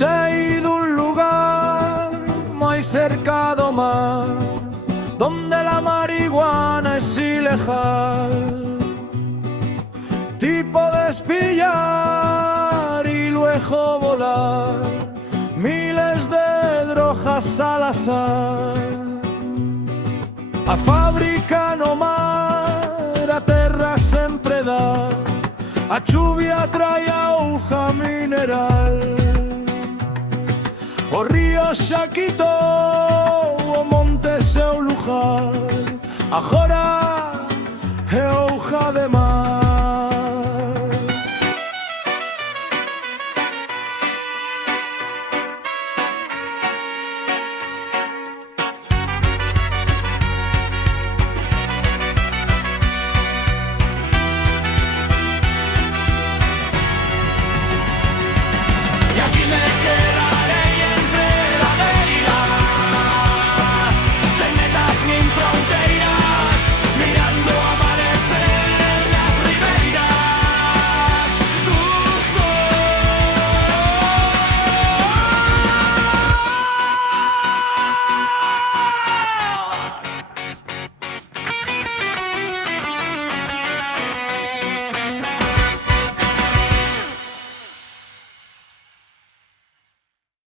sei dun lugar moi cerca do mar, donde la marihuana es ilegal. Ti podes pillar y luego volar miles de drogas al azar. A fábrica no mar, a terra sempre dá, a chuvia trae auga mineral. O río xa quitou, o monte seu lugar, agora é auga de mar.